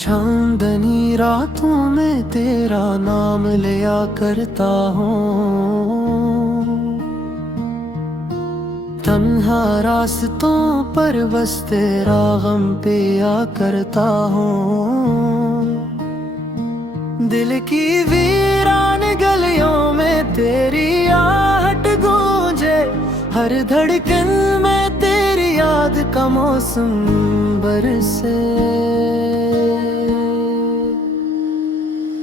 चांदनी रातों में तेरा नाम लिया करता हूँ, तन्हा रास्तों पर बस तेरा गम पिया करता हूँ। दिल की वीरान गलियों में तेरी आहट गूंजे, हर धड़कन में तेरी याद का मौसम बरसे।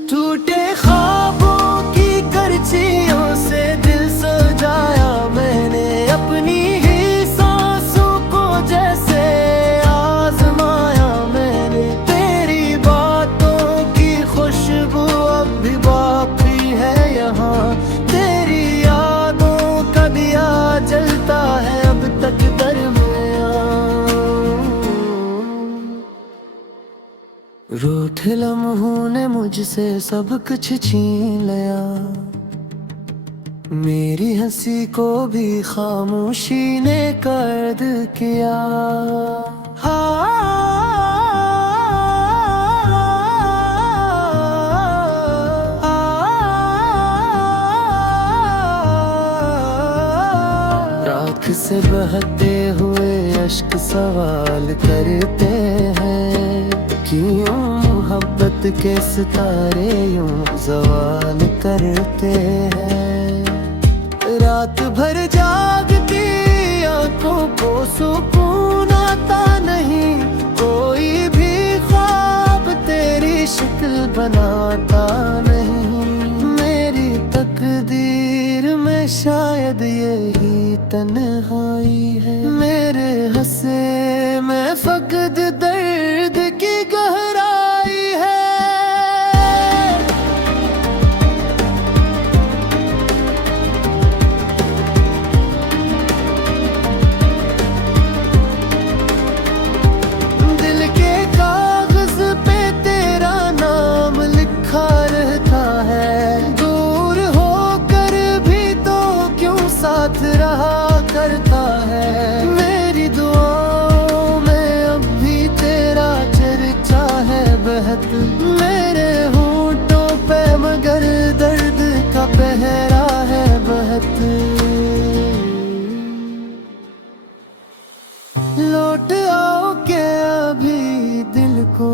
टूटे ख्वाबों की करचियों से दिल सजाया मैंने, अपनी ही सांसों को जैसे आजमाया मैंने। तेरी बातों की खुशबू अब भी बाकी है यहाँ, तेरी यादों का दिया जलता है अब तक दरमियाँ। रूठे लम्हों ने मुझसे सब कुछ छीन लिया, मेरी हंसी को भी खामोशी ने कैद किया। राख से बहते हुए अश्क सवाल करते हैं, क्यों मोहब्बत के सितारे यूं ज़वाल करते हैं। रात भर जागती आंखों को सुकून आता नहीं, कोई भी ख्वाब तेरी शक्ल बनाता नहीं। मेरी तकदीर में शायद यही तन्हाई है, मेरे हंसे में फकद दर्द की गहराई है। दिल के कागज पे तेरा नाम लिखा रहता है, दूर होकर भी तो क्यों साथ रहा करता है। मेरी दुआओं में अब भी तेरा चर्चा है बहत, मेरे होंठों पे मगर दर्द का पहरा है बहत। लौट आओ के अभी दिल को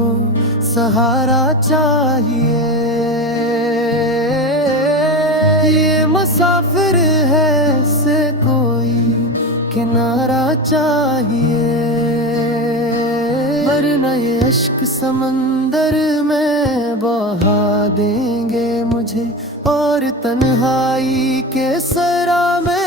सहारा चाहिए, ये मुसाफिर है से कोई किनारा चाहिए, वरना ये अश्क समंदर में बहा देंगे मुझे और तन्हाई के सरा में